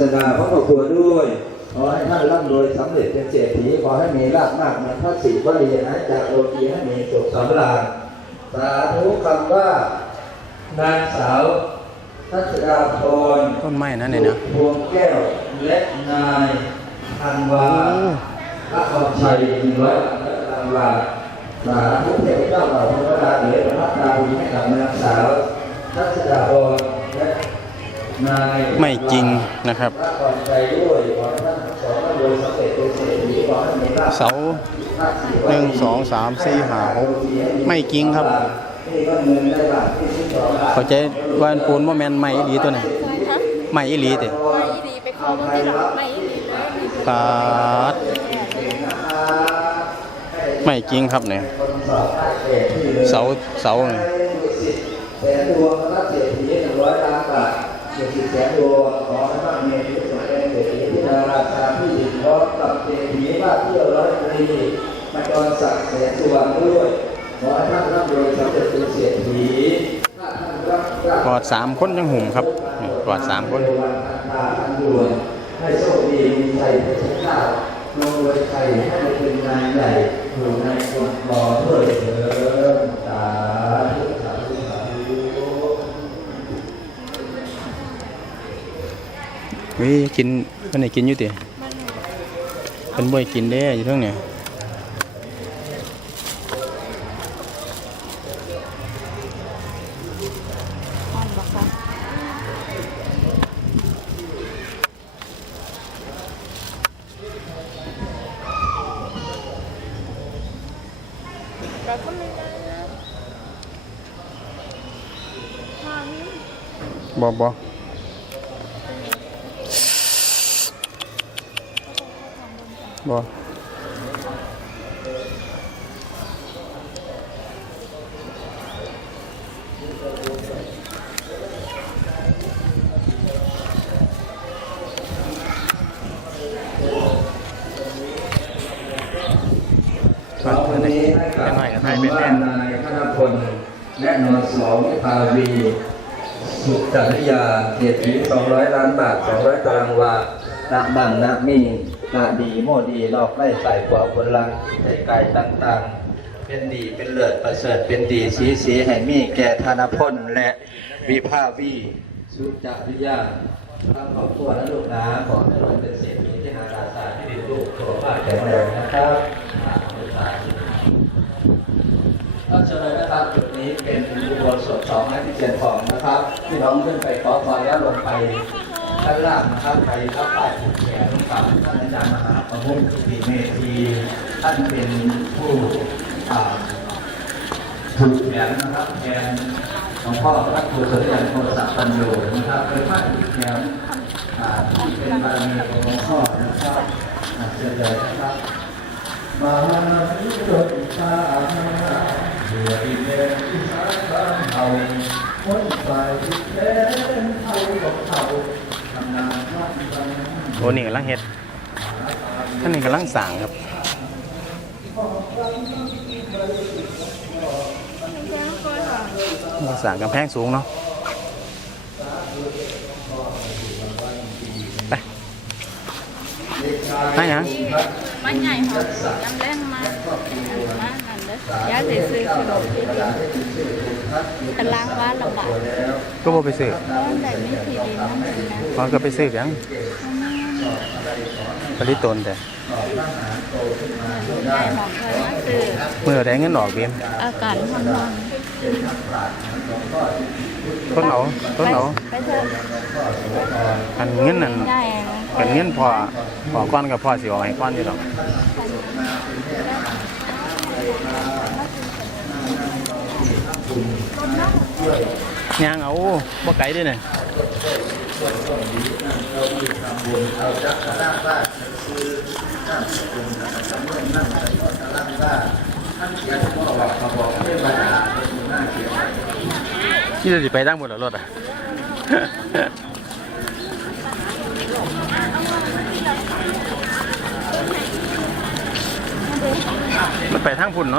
ษณาพระครอบครัวด้วยขอให้ท่านร่ำรวยสำเร็จเป็นเศรษฐีขอให้มีลาภมากเหมือนพระศรีวลีนะจากโลกีให้มีสุขสำราญสาธุคำว่านางสาวทัศดาพรต้นไม้นั่นเนี่ยนะพวงแก้วและนายธันวาโอ้พระพรชัยหนึ่งร้อยธันวาสาธุเทพเจ้าเหล่าเทวดาเหลือพระพัฒนาบุญให้กับนางสาวทัศดาพรและนาย ไม่จริงนะครับพระพรชัยด้วยขอให้ท่านทั้งสองร่ำรวยสำเร็จเป็นเศรษฐีขอให้มีลาภเสาหนึ่งสองสามสี่ห้าหกไม่จริงครับนี่ก็เงินได้บาทที่สิบสองบาทเข้าใจว่าอันปูนว่าแมนไม่อีหลีตัวนี้ฮะไม่อีหลีติไม่ดีไปเข้ามันไม่หรอกไม่ดีเลยมีปาดไม่จริงครับเนี่ยคนสอบได้เกรดที่เลย เสาเสานี่แสนดวงรับเศรษฐีหนึ่งร้อยล้านบาทเศรษฐีแสนดวงขอให้บ้านเมียที่สุดเป็นเศรษฐีที่นาราชาที่ดินพร้อมกับเศรษฐีบ้านเที่ยวร้อยตรีมาจรศักดิ์แสนสุวรรณด้วยขอให้ท่านร่ำรวยสำเร็จเป็นเศรษฐีถ้าท่านรับรับกอดสามคนยังหุ่มครับนี่กอดสามคนวันอันตาอันด่วนให้โชคดีมีชัยพระเจ้าลงรวยชัยให้เป็นนายใหญ่อยู่ในคนคอด้วยเถิดสาธุสาธุสาธุ วิกินเพิ่นได้กินอยู่ติเพิ่นบ่ให้กินเด้อยู่เทั้งเนี่ยห้องบักค่ะเราก็ไม่ได้นะห้องนี้บ่ บ่วันนี้ให้กับทาให้งเป็นาแน่นายธนพลและนอนสองวิภาวี สุจริยาเศรษฐี200ล้านบาท200ตารางวาณบังณมี ณดีโมดีรอบไร่ใส่กว่าบนลังใส่ไก่ต่างๆ เป็นดีเป็นเลิศประเสริฐเป็นดีสีสีให้มีแก่ธนพลและวิภาวีสุจริยาทั้งครอบครัวและลูกน้าขอให้รวยเป็นเศรษฐีที่นาราชาที่ดินลูกสุขภาพแข็งแรงนะครับอ่าขอบคุณครับก็เชิญนะครับจุดนี้เป็นอุโบสถสองไม้ที่เชียนทองนะครับพี่น้องขึ้นไปขอพรแล้วลงไป ด้านล่างนะครับไปรับป้ายผูกแขนกับท่านอาจารย์มหาประมุขติเมธีท่านเป็นผู้อ่าผูกแขนนะครับแทนหลวงพ่อพระครูสุริยันโทสัพปัญโยนะครับเป็นผ้าผูกแขนที่เป็นบารมีของหลวงพ่อนะครับอ่าเชิญเลยนะครับมาที่รถฟ้าเพื่อที่เดินที่สายบ้านเฮาคนฝ่ายที่แท้เฮากับเขาทำงา โอ้นี่กำลังเฮ็ดท่านนี่กำลังสั่งครับสั่งกำแพงสูงเนาะไปไปยังมันใหญ่หอมยำแรงมากมากนั่นเด้อ ยาเสียซื้อขนมที่ดินตารางว่าลำบากก็บ่ไปซื้อเพราะว่าแต่ไม่ที่ดินนั่นเองนะมันก็ไปซื้อหยังปริตนแต่ใหญ่หอมเคยมาซื้อเมื่อได้เงินออกเบียมอากาศร้อนร้อนต้นเอาต้นเอาไปเถอะอันเงินนั่นได้ กันเงินพอพอก้อนกับพ่อสิเอาให้ก้อนอยู่ดอก ยางเอาบ่ไกลเด้เนี่ยที่จะไปตั้งบนรถอะมันไปทางพุ่นเนาะ